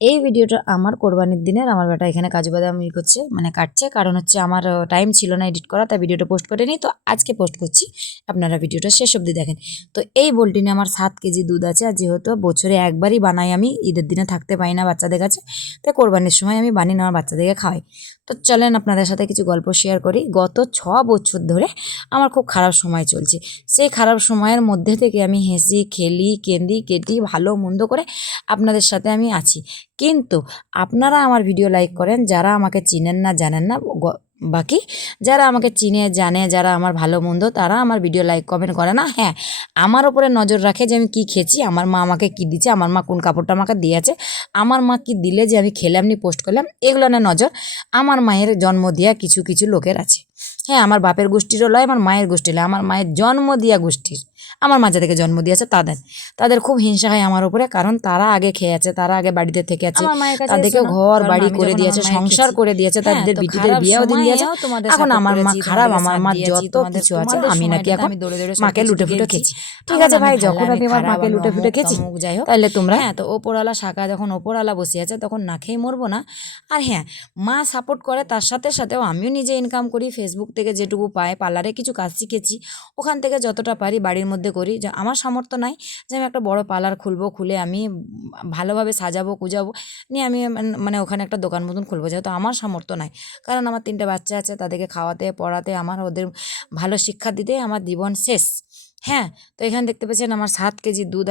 এই ভিডিওটা আমার কোরবানির দিনের আমার বেটা এখানে কাজু বাদাম করছে মানে কাটছে, কারণ হচ্ছে আমার টাইম ছিল না এডিট করা, তাই ভিডিওটা পোস্ট করিনি। তো আজকে পোস্ট করছি, আপনারা ভিডিওটা শেষ অবধি দেখেন। তো এই বোলটিনে আমার 7 কেজি দুধ আছে, আর যেহেতু বছরে একবারই বানাই, আমি ঈদের দিনে থাকতে পাই না বাচ্চাদের কাছে, তাই কোরবানির সময় আমি বানিয়ে আমার বাচ্চাদেরকে খাওয়াই। তো চলেন আপনাদের সাথে কিছু গল্প শেয়ার করি। গত 6 বছর ধরে আমার খুব খারাপ সময় চলছে। সেই খারাপ সময়ের মধ্যে থেকে আমি হেসি খেলি কেন্দি কেটি ভালো মন্দ করে আপনাদের সাথে আমি আছি। কিন্তু আপনারা আমার ভিডিও লাইক করেন, যারা আমাকে চিনেন না জানেন না, বাকি যারা আমাকে চিনে জানে, যারা আমার ভালো মন্দ, তারা আমার ভিডিও লাইক কমেন্ট করে না। হ্যাঁ, আমার ওপরে নজর রাখে যে আমি কি খেয়েছি, আমার মা আমাকে কি দিচ্ছে, আমার মা কোন কাপড়টা আমাকে দিয়েছে, আমার মা কি দিলে যে আমি খেলাম নি পোস্ট করলাম, এগুলো না নজর আমার মায়ের জন্ম দেওয়া কিছু কিছু লোকের আছে। হ্যাঁ, আমার বাপের গোষ্ঠীরও লয়, আমার মায়ের গোষ্ঠী লয়, আমার মায়ের জন্ম দেওয়া গোষ্ঠীর, আমার মা যাদেরকে জন্ম দিয়েছে তাদের খুব হিংসা হয় আমার উপরে, কারণ তারা আগে খেয়ে আছে, তারা আগে বাড়িতে থেকে আছে, তাদেরকে ঘর বাড়ি করে দিয়েছে, সংসার করে দিয়েছে, তাদের বিটিদের বিয়েও দিন দিয়েছে। এখন আমার মা খারাপ, আমার মা যত কিছু আছে, আমি নাকি এখন মাকে লুটে ফুটে খেয়েছি। ঠিক আছে ভাই, যখন আমি আমার মাকে লুটে ফুটে খেয়েছি, তাহলে তোমরা তো ওপরওয়ালা শাখা, যখন ওপরওয়ালা বসে আছে তখন না খেয়ে মরবো না। আর হ্যাঁ, মা সাপোর্ট করে, তার সাথে সাথেও আমিও নিজে ইনকাম করি, ফেসবুক থেকে যেটুকু পাই, পার্লারে কিছু কাজ শিখেছি, ওখান থেকে যতটা পারি বাড়ির মধ্যে করি। যে আমার সামর্থ্য নাই যে আমি একটা বড় পার্লার খুলবো, খুলে আমি ভালোভাবে সাজাবো কুজাবো নিয়ে আমি মানে ওখানে একটা দোকান মতন খুলবো, যেহেতু আমার সামর্থ্য নাই। কারণ আমার 3টে বাচ্চা আছে, তাদেরকে খাওয়াতে পড়াতে, আমার ওদের ভালো শিক্ষা দিতে আমার জীবন শেষ। হ্যাঁ, তো এখানে দেখতে পাচ্ছেন আমার 7 কেজি দুধ